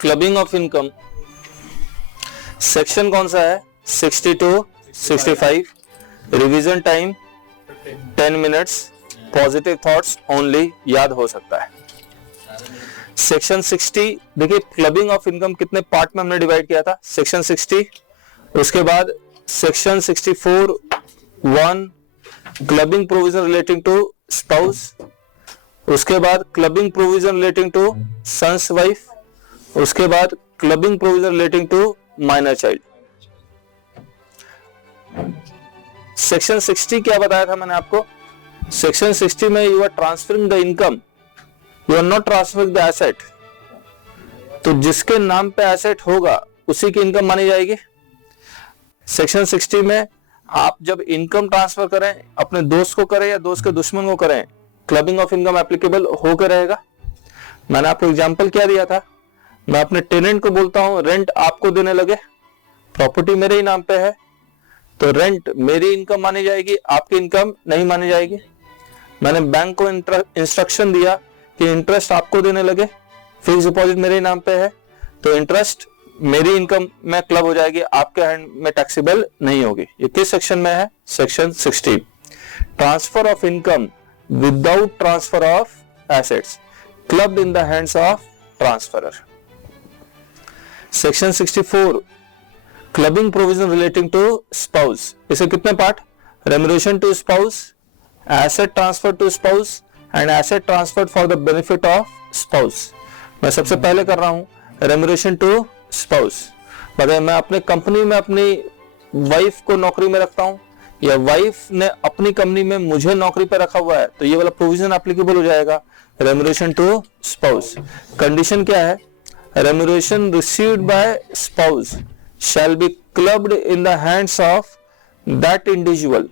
Clubbing of income, section कौन सा है? 62, 65, revision time 10 minutes, positive thoughts only, याद हो सकता है। सेक्शन 60, देखिए क्लबिंग ऑफ इनकम कितने पार्ट में हमने डिवाइड किया था? सेक्शन 60, उसके बाद section 64 1 clubbing provision relating to spouse, उसके बाद clubbing provision relating to son's wife, उसके बाद clubbing provision relating to minor child. Section 60 क्या बताया था मैंने आपको? सेक्शन 60 में you are transferring the income, you are not transferring the asset. तो जिसके नाम पे एसेट होगा उसी की इनकम मानी जाएगी। सेक्शन 60 में आप जब इनकम ट्रांसफर करें, अपने दोस्त को करें या दोस्त के दुश्मन को करें, क्लबिंग ऑफ इनकम एप्लीकेबल होकर रहेगा। मैंने आपको एग्जांपल क्या दिया था? मैं अपने टेनेंट को बोलता हूं रेंट आपको देने लगे, प्रॉपर्टी मेरे ही नाम पे है, तो रेंट मेरी इनकम मानी जाएगी, आपकी इनकम नहीं मानी जाएगी। मैंने बैंक को इंस्ट्रक्शन दिया कि इंटरेस्ट आपको देने लगे, फिक्स डिपॉजिट मेरे ही नाम पे है, तो इंटरेस्ट मेरी इनकम में क्लब हो जाएगी, आपके हैंड में टैक्सेबल नहीं होगी। ये किस सेक्शन में है? Section 60, transfer of income without transfer of assets, clubbed in the hands of transferor. Section 64, clubbing provision relating to spouse, इसे कितने part? Remuneration to spouse, asset transfer to spouse and asset transferred for the benefit of spouse. मैं सबसे पहले कर रहा हूं remuneration to spouse. मतलब मैं अपने कंपनी में अपनी वाइफ को नौकरी में रखता हूं या वाइफ ने अपनी कंपनी में मुझे नौकरी पर रखा हुआ है, तो ये वाला प्रोविजन एप्लीकेबल हो जाएगा, रेम्यूनरेशन टू स्पाउस। कंडीशन क्या है? Remuneration received by spouse shall be clubbed in the hands of that individual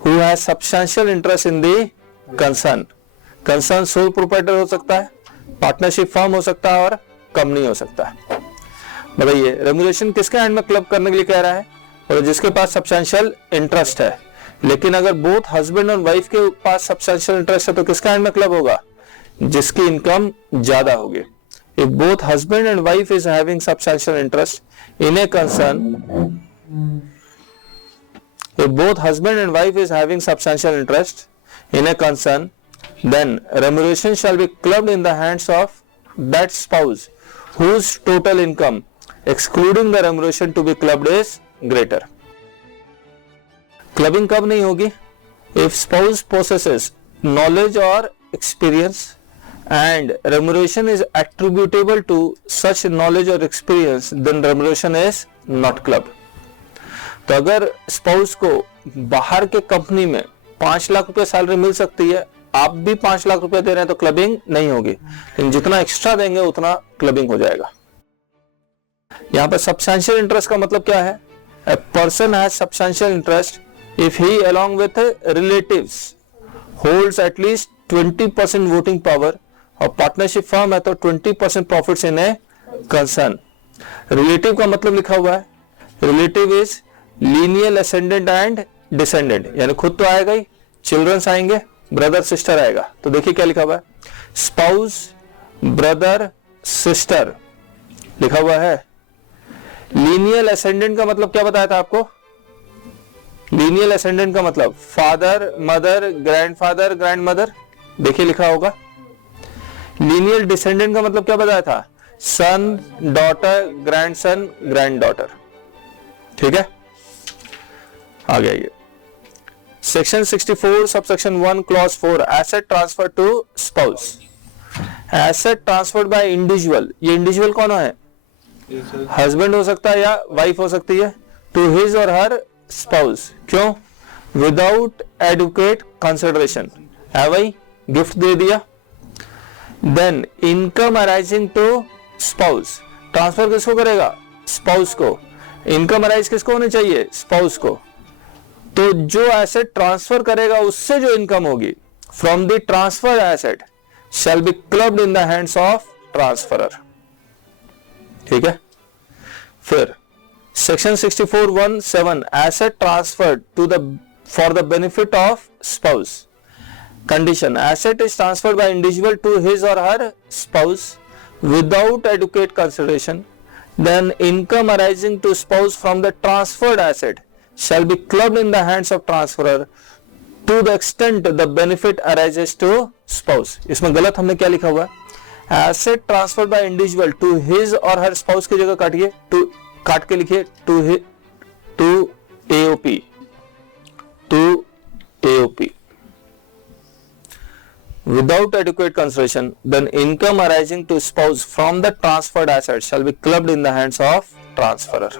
who has substantial interest in the concern. concern sole proprietor हो सकता है, पार्टनरशिप फर्म हो सकता है और कंपनी हो सकता है। बताइए रेम्यूनरेशन किसके हैंड में क्लब करने के लिए कह रहा है? और जिसके पास सब्सटेंशियल इंटरेस्ट है। लेकिन अगर बोथ हस्बैंड और वाइफ के पास सब्सटेंशियल इंटरेस्ट है तो किसके हैंड में क्लब होगा? जिसकी इनकम ज्यादा होगी। If both husband and wife is having substantial interest in a concern, if both husband and wife is having substantial interest in a concern, then remuneration shall be clubbed in the hands of that spouse whose total income, excluding the remuneration to be clubbed, is greater. Clubbing कब नहीं होगी? If spouse possesses knowledge or experience and remuneration is attributable to such knowledge or experience, then remuneration is not clubbed. तो अगर spouse को बाहर के company में 5 लाख रुपए सैलरी मिल सकती है, आप भी 5 लाख रुपए दे रहे हैं, तो क्लबिंग नहीं होगी। लेकिन जितना एक्स्ट्रा देंगे उतना क्लबिंग हो जाएगा। यहां पर सब्सटेंशियल इंटरेस्ट का मतलब क्या है? A person has substantial interest if he along with relatives holds at least 20% voting power, और पार्टनरशिप फर्म है तो 20% profits in a concern. Relative का मतलब लिखा हुआ है, relative is linear ascendant and descendant, यानी खुद तो आएगा ही, चिल्ड्रंस आएंगे, ब्रदर सिस्टर आएगा। तो देखिए क्या लिखा हुआ है, स्पाउस ब्रदर सिस्टर लिखा हुआ है। लीनियर असेंडेंट का मतलब क्या बताया था आपको? लीनियर असेंडेंट का मतलब फादर मदर ग्रैंडफादर ग्रैंडमदर, देखिए लिखा होगा। लीनियर डिसेंडेंट का मतलब क्या बताया था? Son daughter grandson granddaughter. ठीक है, आ गया ये section 64 subsection 1 clause 4, asset transfer to spouse. Asset transferred by individual, ये इंडिविजुअल कौन है? हस्बैंड हो सकता है या वाइफ हो सकती है, to his or her spouse. क्यों? विदाउट एडुकेट कंसिडरेशन, है भाई, गिफ्ट दे दिया। Then income arising to spouse, transfer किसको करेगा? स्पाउस को। इनकम अराइज किसको होनी चाहिए? स्पाउस को। तो जो एसेट ट्रांसफर करेगा उससे जो इनकम होगी from the transfer asset shall be clubbed in the hands of transferor. ठीक है, फिर section 64(1)(7) asset transferred to the for the benefit of spouse. Condition, asset is transferred by individual to his or her spouse without adequate consideration, then income arising to spouse from the transferred asset shall be clubbed in the hands of transferor to the extent the benefit arises to spouse. इसमें गलत हमने क्या लिखा हुआ है? Asset transferred by individual to his or her spouse की जगह काटिए, to काट के लिखिए to AOP, to AOP. Without adequate consideration, then income arising to spouse from the transferred asset shall be clubbed in the hands of transferor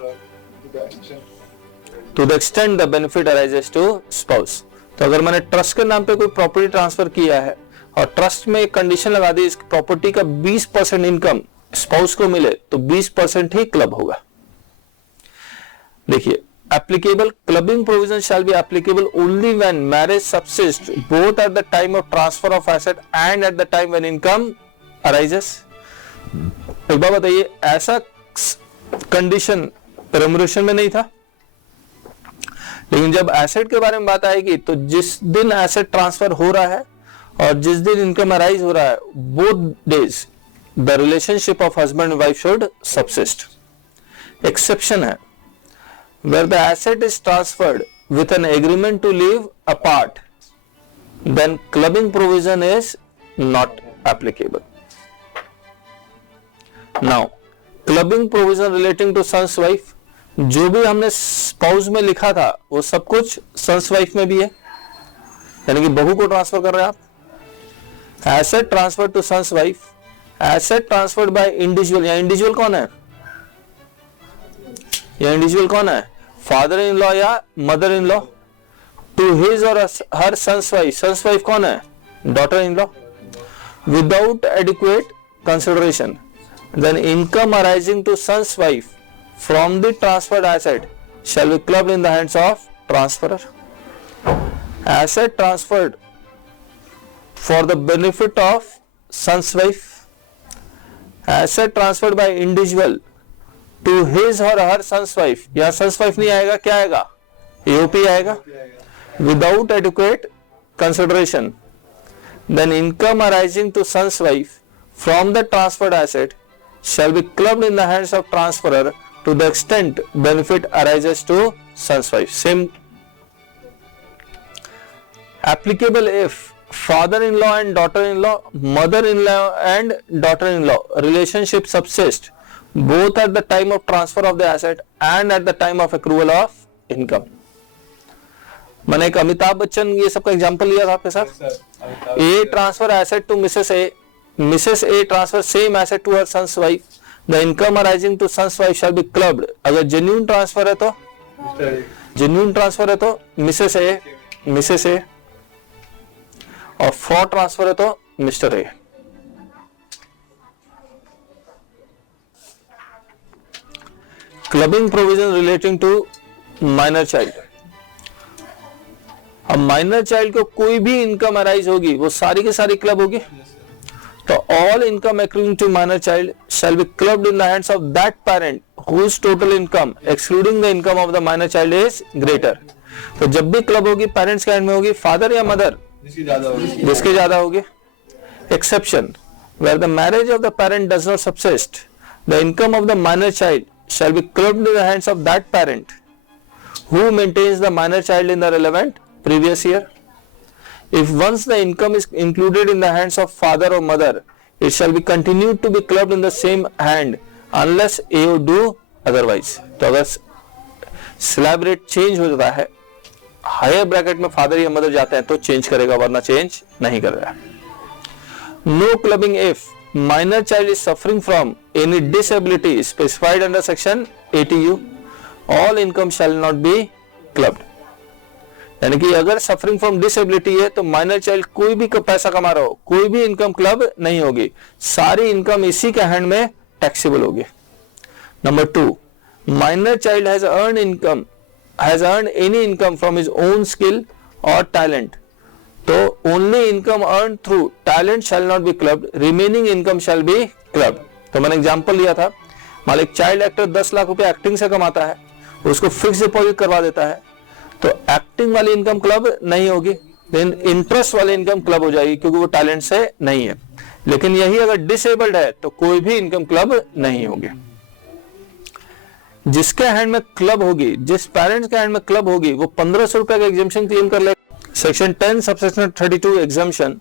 to the extent the benefit arises to spouse. तो अगर मैंने trust के नाम पे कोई property transfer किया है और ट्रस्ट में एक कंडीशन लगा दी, इस प्रॉपर्टी का 20% इनकम स्पाउस को मिले तो 20% ही क्लब होगा. देखिए, applicable clubbing provision shall be applicable only when marriage subsists both at the time of transfer of asset and at the time when income arises. एक बात बताइए, ऐसा कंडीशन रेम्युनरेशन में नहीं था, लेकिन जब एसेट के बारे में बात आएगी तो जिस दिन एसेट ट्रांसफर हो रहा है और जिस दिन इनकम अराइज हो रहा है, both days the relationship of husband and wife should subsist. Exception है where the asset is transferred with an agreement to live apart, then clubbing provision is not applicable. Now, clubbing provision relating to son's wife, जो भी हमने spouse में लिखा था वो सब कुछ सन्स वाइफ में भी है, यानी कि बहू को ट्रांसफर कर रहे हैं आप. Asset transfer to son's wife, asset transferred by individual. या इंडिविजुअल कौन है? या इंडिविजुअल कौन है? फादर इन लॉ या mother in law. To his or her son's wife. Son's wife कौन है? Daughter in law. Without adequate consideration, then income arising to son's wife from the transferred asset shall be clubbed in the hands of transferor. Asset transferred for the benefit of son's wife, asset transferred by individual to his or her son's wife. या son's wife नहीं आएगा, क्या आएगा? AOP आएगा. Without adequate consideration, then income arising to son's wife from the transferred asset shall be clubbed in the hands of transferor to the extent benefit arises to son's wife. Same applicable if father-in-law and daughter-in-law, mother-in-law and daughter-in-law relationship subsist both at the time of transfer of the asset and at the time of accrual of income. मैंने एक अमिताभ बच्चन ये सबका example लिया था आपके साथ. A transfer asset to Mrs. A, Mrs. A transfer same asset to her son's wife. The income arising to son's wife shall be clubbed. अगर genuine transfer है तो genuine transfer है तो Mrs. A, और fraud transfer है तो Mr. A. Clubbing provision relating to minor child. अब minor child को कोई भी इनकम अराइज होगी वो सारी की सारी क्लब होगी. तो all income accruing to minor child shall be clubbed in the hands of that parent whose total income excluding the income of the minor child is greater. तो जब भी क्लब होगी पेरेंट्स के हैंड में होगी, father या mother, जिसकी ज्यादा होगी. Exception where the marriage of the parent does not subsist, the income of the minor child shall be clubbed in the hands of that parent who maintains the minor child in the relevant previous year. If once the income is included in the hands of father or mother, it shall be continued to be clubbed in the same hand unless AO do otherwise. तो अगर slab rate change हो जाता है, higher bracket में father या mother जाते हैं तो चेंज करेगा, वरना चेंज नहीं कर रहा है. No clubbing if minor child is suffering from any disability specified under section 80U. All income shall not be clubbed. यानी कि अगर सफरिंग फ्रॉम डिसेबिलिटी है तो माइनर चाइल्ड कोई भी पैसा कमा रहा हो, कोई भी इनकम क्लब नहीं होगी, सारी इनकम इसी के हैंड में टैक्सेबल होगी. Number 2, minor child has earn any income from his own skill और टैलेंट, तो only income earn through talent shall not be clubbed, remaining income shall be clubbed. तो मैंने एग्जांपल लिया था, मान एक चाइल्ड एक्टर 10 लाख रुपए एक्टिंग से कमाता है, उसको फिक्स डिपॉजिट करवा देता है, तो एक्टिंग वाली इनकम क्लब नहीं होगी, लेकिन इंटरेस्ट वाली इनकम क्लब हो जाएगी क्योंकि वो टैलेंट से नहीं है. लेकिन यही अगर डिसेबल्ड है तो कोई भी इनकम क्लब नहीं होगी। जिसके हैंड में क्लब होगी, जिस पेरेंट्स के हैंड में क्लब होगी, वो 1500 रुपए का एग्जाम्शन क्लेम कर लेगा। Section 10 subsection 32 exemption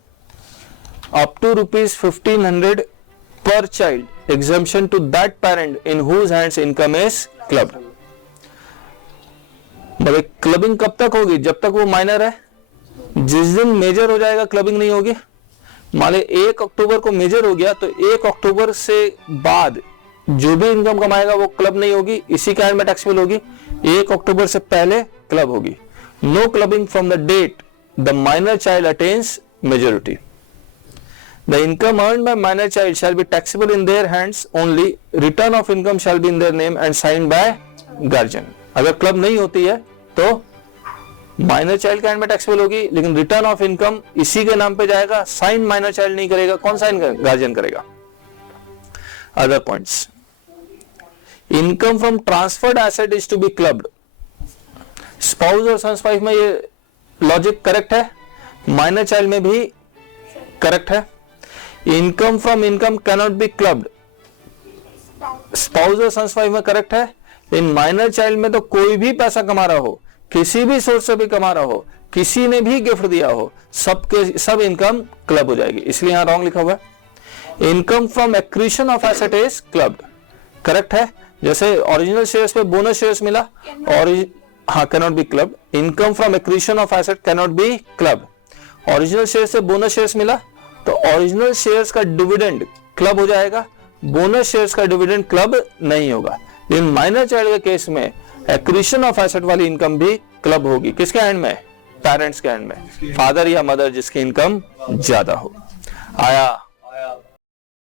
up to ₹1500 per child exemption to that parent in whose hands income is clubbed। मतलब क्लबिंग कब तक होगी? जब तक वो माइनर है। जिस दिन मेजर हो जाएगा क्लबिंग नहीं होगी। मान लो 1 अक्टूबर को मेजर हो गया तो 1 अक्टूबर से बाद जो भी इनकम कमाएगा वो क्लब नहीं होगी, इसी के हैंड में टैक्सेबल होगी। 1 अक्टूबर से पहले क्लब होगी। No clubbing from the date the minor child attains majority. The income earned by minor child shall be taxable in their hands only. Return of income shall be in their name and signed by guardian। अगर club नहीं होती है तो minor child के hand में taxable होगी, लेकिन return of income इसी के नाम पे जाएगा। साइन माइनर चाइल्ड नहीं करेगा। कौन साइन करेगा? गार्जियन करेगा। Other points, income from transferred asset is to be clubbed. Spouse और सन्स वाइफ में ये लॉजिक करेक्ट है, माइनर चाइल्ड में भी करेक्ट है। Income from income cannot be clubbed, spouse और सन्स वाइफ में करेक्ट है। इन माइनर चाइल्ड में तो कोई भी पैसा कमा रहा हो, किसी भी सोर्स से भी कमा रहा हो, किसी ने भी गिफ्ट दिया हो, सब इनकम क्लब हो जाएगी। इसलिए यहां रॉन्ग लिखा हुआ है। Income from accretion of asset is clubbed, correct है। जैसे ओरिजिनल शेयर्स पे बोनस शेयर्स मिला और हाँ cannot be club. Income from accretion of asset cannot be club. Original share से बोनस शेयर्स मिला तो ओरिजिनल शेयर्स का डिविडेंड क्लब हो जाएगा, बोनस शेयर्स का डिविडेंड क्लब नहीं होगा। लेकिन माइनर चाइल्ड के केस में एक्रीशन ऑफ एसेट वाली इनकम भी क्लब होगी। किसके हैंड में? पेरेंट्स के हैंड में, फादर या मदर जिसकी इनकम ज्यादा हो। आया